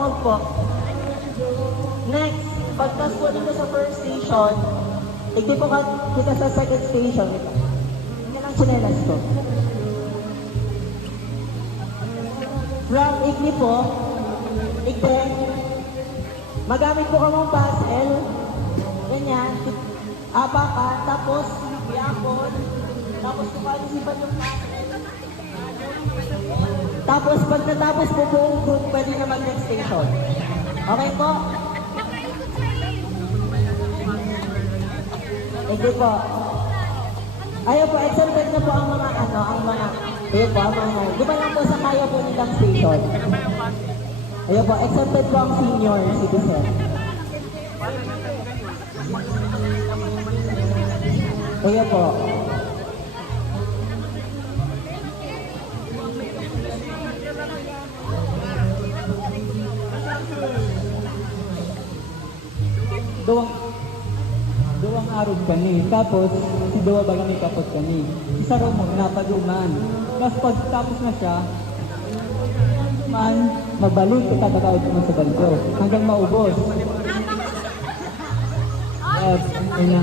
dangog po. Next, pagkas po dito sa first station, igdi po kita sa second station. Yan ang chinelas ko. From igdi po, igdi, magamit po ka mong puzzle, ganyan, apakan, tapos yapon, tapos kumalisipan yung puzzle. Tapos pag natapos po buong group, pwede na mag-next station. Okay po? Hindi po. Ayaw po, exempted na po ang mga ayun po, ang mga, di ba lang po sa kaya po nilang station? Ayun po, exempted po ang senior citizen. Ayun po. Duwang araw kani, tapos si Duwa ba kami kapot kani. Isa raw mo, napaguman. Tapos pagtapos na siya, magbalik, itatataot mo sa banko. Hanggang maubos. Ayun na.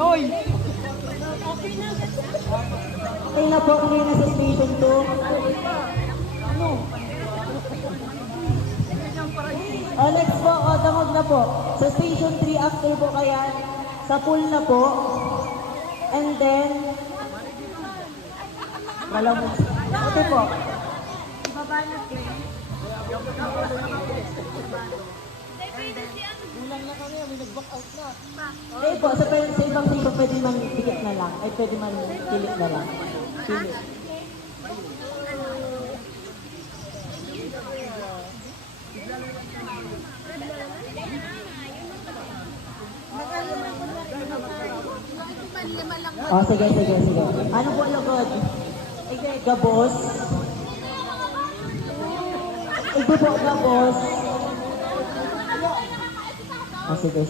Noy! Okay na po kami na sa station 2. Next po, dangog na po. Sa station 3 after po kaya, sa pool na po. And then, malamang. Okay po. Kulang na kami, may nag-back out na. Okay po, sa ibang station pwede man pikit na lang. Ay, pwede man pilit na lang. Pilit. Oh, sige. Ano po lugod? Ige, gabos. Ige po, gabos. Oh, sige.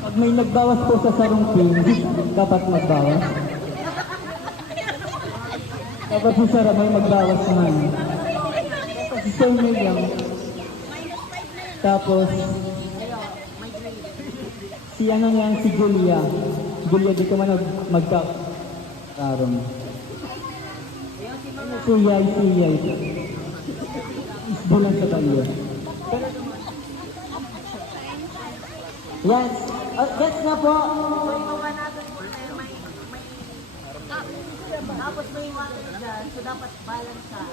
Pag may nagbawas po sa sarungpin, dapat magbawas. Dapat po sa may magbawas naman. Tapos sa inyo lang. Tapos, si ano yan, si Julia. Julia, di ka man magkakarong. Suyay. Isbulan sa kanya. Yes. Gets na po. Tapos may mga dyan, so dapat balance siya.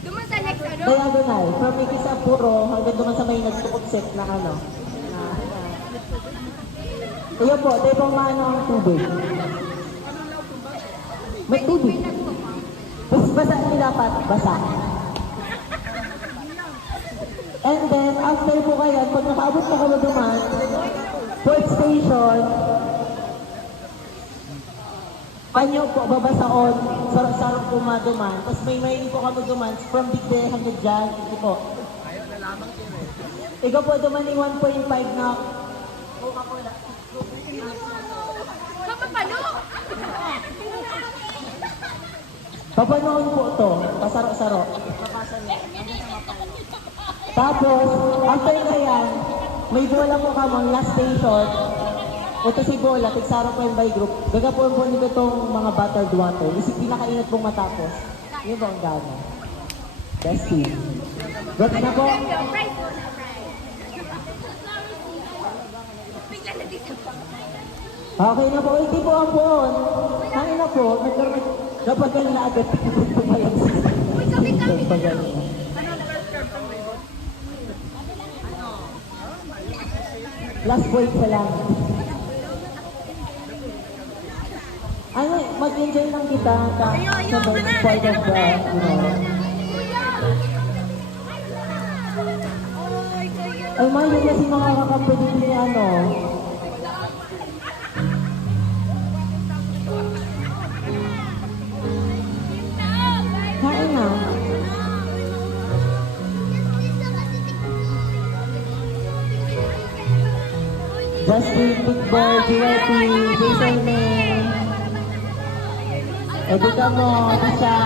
Duman sa next ano? Diagonal, from Ikisa Puro hanggang duman sa may nagtukot-set na ano. Iyo po, tayo pong maano ang tubig. May tubig. Basa dapat, basa. And then, after po kayo, pag nakaabot na kayo duman, fourth station, panyo po, babasaon, sarap po maduman. Tapos may po kami duman, from Big Day hanggang dyan, ito po. Ikaw po duman yung 1.5 na Coca-Cola. Papanoon po to. Pasaro-saro. Papasa niya. Tapos, after na yan, may bola po ka mong last station. Ito si bola, tigsaro po yung by group. Gagapuan po nito itong mga buttered water. Isip pinakainit pong matapos. Yun po ang gana. Best team. Good na po. Okay na po. Hindi po ang buon. Hangin na po. Dapat ganun na agad. Last point sa lang. Ano, mag-enjoy lang kita sa part of the, Ay, yun kasi mga kakampi dito ni ano. Kain na. Justin, Big Boy, GLP, Jason May. Edita mo, Tisha.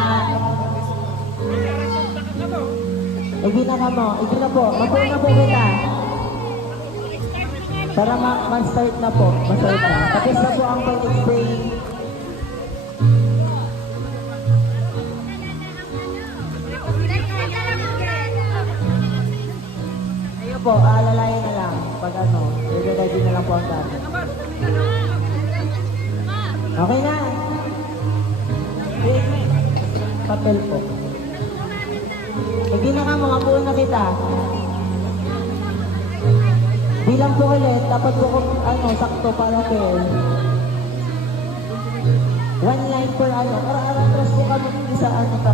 Edita ka mo. Edita po. Mag-pull na po kita. Para mag-start na po. Mag-start na. Tapos na po ang pag-explain. Ayun po, alalayan na lang. Pag ano, ready na lang po ang gamit. Okay na. Papel po. Hindi na ka mga buo na kita. Bilang po ulit, dapat po ano, sakto para kayo. One line per ano. Aras po kami sa ano ka.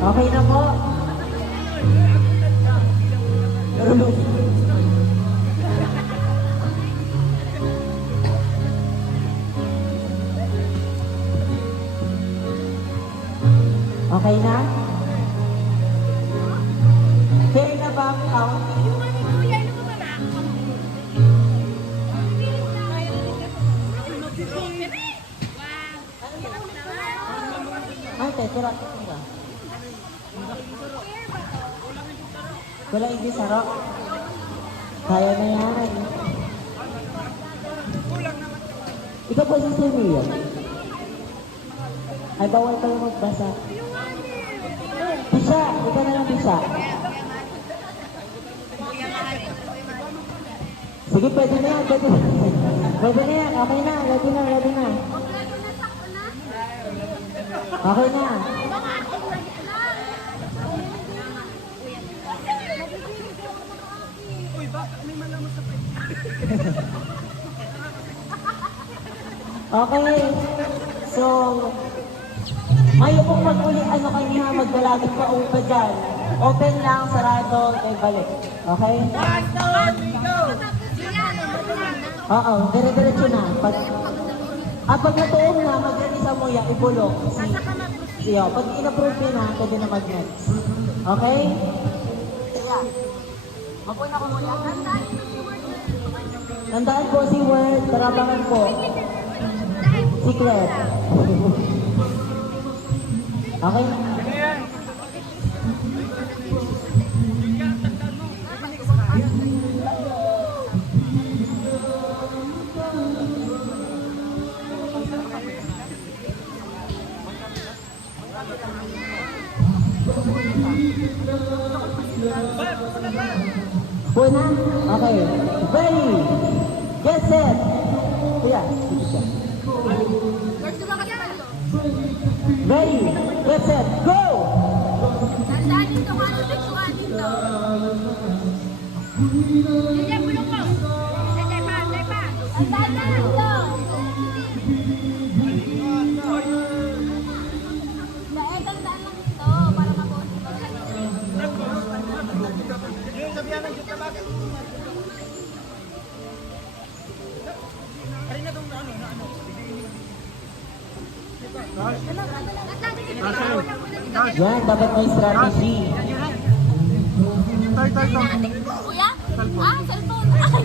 Okay na po. Okay na? Fair na ba ang count? Ate, tira ka. Wala hindi sarap. Kaya na yan. Ikaw po si Sylvia. Ay, bawal kayo magbasa. Bisa, ikaw na lang bisa. Sige, pwede na yan, pwede na. Pwede na yan, okay na, ready na, ready na. Okay na. Okay. So, ayaw pong mag-uli, ano kanya, magdalagin pa upa dyan. Open lang, sarado, ay balik. Okay? Oo, dire-diretso na. Pag natuon na, mag-release mo yan, ibulok. Siyo, pag in-approve na, pwede na mag-next. Okay? Yeah. Mapuin ako muna. Nandaan po si Word, tarabangan po. Secret. Okay? Puna? Okay. Ready? Get set! Kuya, dito siya. Ready, get set, go! Tandaan dito, ano dito? Hindi, bulong mo. Hindi pa. Tandaan na, go! Tandaan lang dito, para mabuti. Yan, dapat may strategy. Kuya? Ah, cellphone. Ay.